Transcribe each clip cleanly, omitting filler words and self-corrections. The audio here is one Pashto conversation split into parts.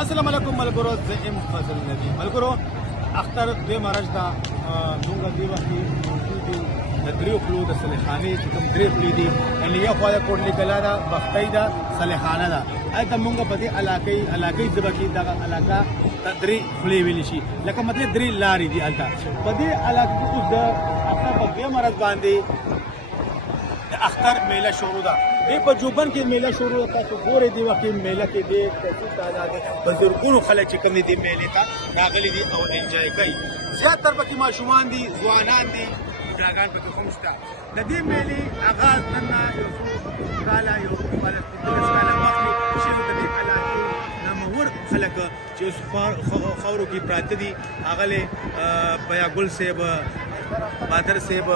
السلام علیکم ملګرو، زه ام فضل نبی. ملګرو اختر دوی مرج دا مونږ دی وخت موجود یو د دریو خلو د صلیخانې چې کوم درې خلې دي یعنې یو خوا د کوټلې کلا ده، بختۍ ده، صلیخانه ده. هلته مونږ په دې علاقې ژبه کې دغه علاقه ته درې خولې ویلی شي، لکه مطلب درې لارې دي. هلته په دې علاقه کې اوس د اختر په دوی مرج باندې د اختر میله شروع ده. دې په جوبن کې میله شروع ده. تاسو ګورئ دې وخت کې میله کې ډېر کثیر تعداد په زرګونو خلک چې کوم دي میلې ته راغلي دي او انجوای کوي. زیاتره پکې ماشومان دي، ځوانان دي، بوډاګان پکې هم شته. د دې میلې آغاز نن نه یو څو کاله یو 15 کاله مخکې شوی. د دې علاقې نامور خلک چې اوس خاورو کې پراته دي، هغه بیا ګل صاحب، بادر صاحب،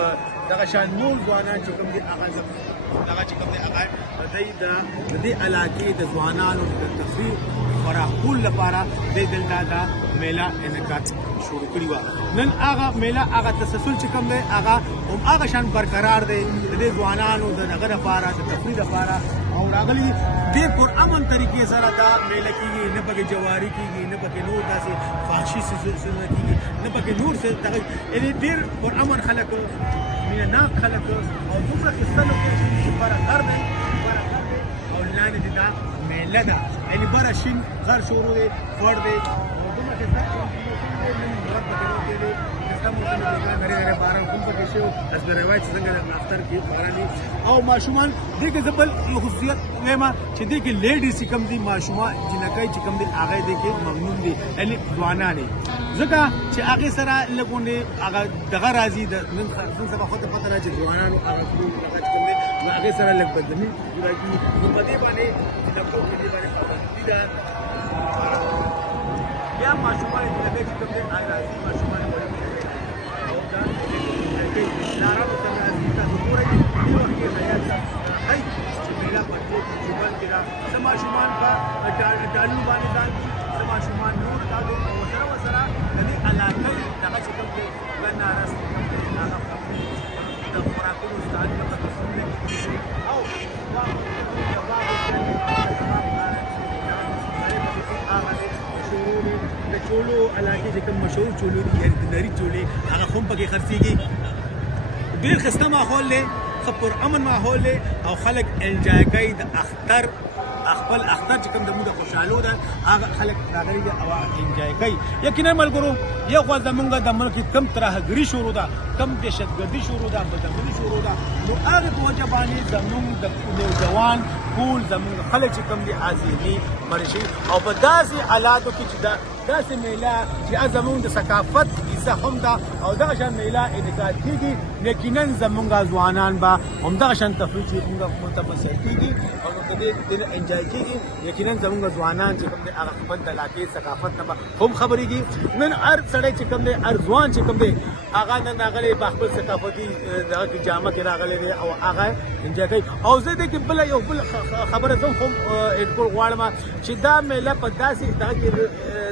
دغه شان نور ځوانان چې کوم دي هغه چې کوم دی هغه د دې علاقې د ځوانانو د تفریح فراخولو لپاره دوی دلته دا میله انعقاد شروع کړې وه. نن هغه میله هغه تسلسل چې کوم دی هغه هم هغه شان برقرار دی د دې ځوانانو د هغه لپاره د تفریح لپاره او راغلي ډېر پرامن طریقې سره دا میله کېږي. نه پکې جواري کېږي، نه پکې نور داسې فحشي څیزونه کېږي، نه پکې نور څه دغه یعنې ډېر پرامن خلک، مینه ناک خلک او دومره ښایسته لوکیشن چې بره غر دی او لاندې د دا میله ده، یعنې بره شین غر شروع دی، خوړ دی او دومره ښایسته باران کوم پکې شوی د روایت څنګه د اختر کې باراني او ماشومان. دې کې زه بل یو خصوصیت وایم چې دې کې لیډیز چې کوم دي ماشومان جنکۍ چې کوم دي هغه دې کې ممنون دي، یعنې ځوانان دي، ځکه چې هغې سره لږ غوندې هغه دغه راځي د نن سبا خو ته پته ده چې ځوانانو هغه کړو هغه چې کوم دی نو هغې سره لږ بدني پوره کېږي. نو په دې باندې لږ په دې باندې پابندي ده. بیا ماشومان جنکۍ چې کوم دی هغه راځي، ماشومان لارانو ته راځي. تاسو ګورئ دې وخت کې حیات ښایي چې میله په دې جوبل کې ده. څه ماشومان په ډالو باندې ځان دي، څه ماشومان نور ډالو او ورسره د دې علاقې دغه چې کوم دی بنارس هغه د خوراکونو ستان په تفصیل کې او د چولو علاقې چې کوم مشهور چولو دي، یعنې د نري چولې هغه هم پکې خرڅېږي. ډېر ښایسته ماحول دی، ښه پرامن ماحول دی او خلک انجوای کوي د اختر خپل اختر چې کوم د موږ د خوشحالو ده هغه خلک راغلي دي او انجوای کوي. یقینا ملګرو یو خوا زموږ د ملک کم ترهګري شروع ده، کم دهشتګردي شروع ده، بدامني شروع ده، نو هغې په وجه باندې زموږ د نوجوان ټول زموږ خلک چې کوم دي عازمي مړه شي او په داسې حالاتو کې چې داسې میله چې زموږ د ثقافت حصه هم ده او دغه شان میله انعقاد کېږي، یقینا زموږ ځوانان به همدغه شان تفریح چې موږ متبصر کېږي او د دې انجوای کېږي. یقینا زموږ ځوانان چې کوم دی هغه خپل د علاقې ثقافت نه هم خبرېږي. نن هر سړی چې کوم دی، هر ځوان چې کوم دی هغه نن راغلی په خپل ثقافتي دغه کې جامه کې راغلی دی او هغه انجوای کوي. او زه دې کې بله یو بل خبره زه هم اډ کول غواړم چې دا میله په داسې دغه کې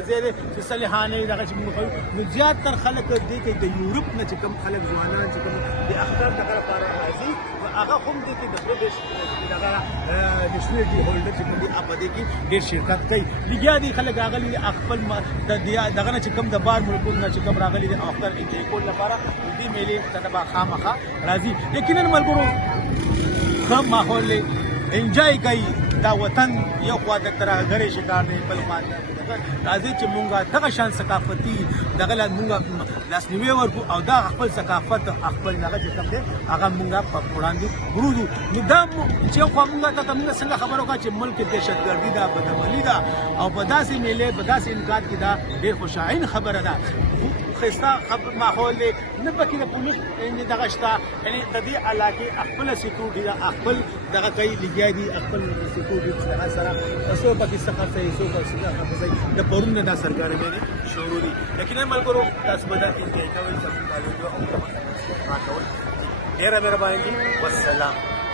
ځای دی چې صلیحانې دغه چې موږ کوو نو زیاتر خلک دې کې د یورپ نه چې کوم خلک ځوانان چې کوم د اختر دغه لپاره راځي هغه هم دې کې د برټش دغه نېشنلټي هولډر چې کوم دي په دې کې ډېر شرکت کوي. لګیا دي خلک راغلي دي خپل دغه نه چې کوم د بار ملکونو نه چې کوم راغلي دي اختر انجوای کولو لپاره دې میلې ته به خامخا راځي. یقینا ملګرو ښه ماحول دی، انجوای کوي. دا وطن یو خوا د ترهګرۍ شکار دی، بل خوا راځي چې مونږ دغه شان ثقافتي دغه مونږ لاسنیوی ورکړو او دا خپل ثقافت خپل دغه چې کوم دی هغه مونږ په وړاندې ورودو. نو دا چې یو خوا مونږ ته مونږ څنګه خبره وکړه چې ملک دهشتګردي ده، بدعملي ده او په داسې میلې په داسې انعقاد کې دا ډېر خوشاین خبره ده. ښایسته ماحول دی، نه پکې د پولیس دغه شته، یعنې د دې علاقې خپله سکیورټي ده، خپل دغه کوي لګیا دي خپل سکیورټي دغه سره څو پکې څه خرڅوي، څو پکې څه خرڅوي. د پرون نه دا سرګرمۍ شروع دي. یقینا ملګرو تاسو به دا انجوای کوئ، زموږ معلومات او ډېره مهرباني. والسلام.